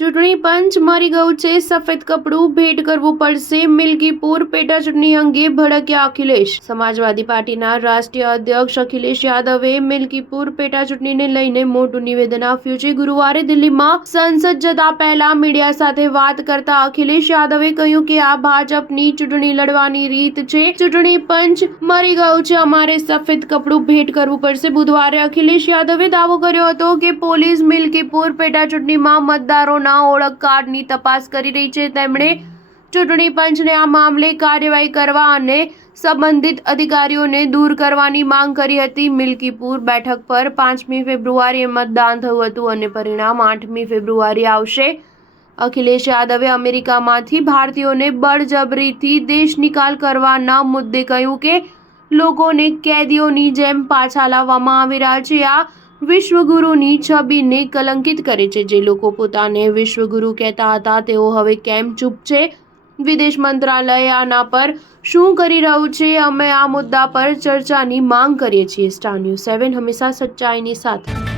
ચૂંટણી પંચ મરી ગયું છે, સફેદ કપડું ભેટ કરવું પડશે, મિલ્કીપુર પેટા ચૂંટણી અંગે ભડક્યા અખિલેશ। સમાજવાદી પાર્ટીના રાષ્ટ્રીય અધ્યક્ષ અખિલેશ યાદવે મિલ્કીપુર પેટા ચૂંટણીને લઈને મોટું નિવેદન આપ્યું છે। ગુરુવારે દિલ્હીમાં સંસદ જતા પહેલા મીડિયા સાથે વાત કરતા અખિલેશ યાદવે કહ્યું કે આ ભાજપની ચૂંટણી લડવાની રીત છે। ચૂંટણી પંચ મરી ગયું છે, અમારે સફેદ કપડું ભેટ કરવું પડશે। બુધવારે અખિલેશ યાદવે દાવો કર્યો હતો કે પોલીસ મિલ્કીપુર પેટા ચૂંટણીમાં મતદારોના ઓળખ કાર્ડની તપાસ કરી રહી છે। તેમણે ચૂંટણી પંચને આ મામલે કાર્યવાહી કરવા અને સંબંધિત અધિકારીઓને દૂર કરવાની માંગ કરી હતી। મિલ્કીપુર બેઠક પર 5મી ફેબ્રુઆરીએ મતદાન થયું હતું અને પરિણામ 8મી ફેબ્રુઆરીએ આવશે। અખિલેશ યાદવે અમેરિકામાંથી ભારતીયોને બળજબરીથી દેશ નિકાલ કરવાના મુદ્દે કહ્યું કે લોકોને કેદીઓની જેમ પાછા લાવવામાં આવી રહ્યા છે। આ વિશ્વગુરુની છબીને કલંકિત કરે છે। જે લોકો પોતાને વિશ્વગુરુ કહેતા હતા તેઓ હવે કેમ ચૂપ છે? વિદેશ મંત્રાલય આના પર શું કરી રહ્યું છે? અમે આ મુદ્દા પર ચર્ચાની માંગ કરીએ છીએ। સ્ટાર ન્યૂઝ 7 હંમેશા સચ્ચાઈની સાથે।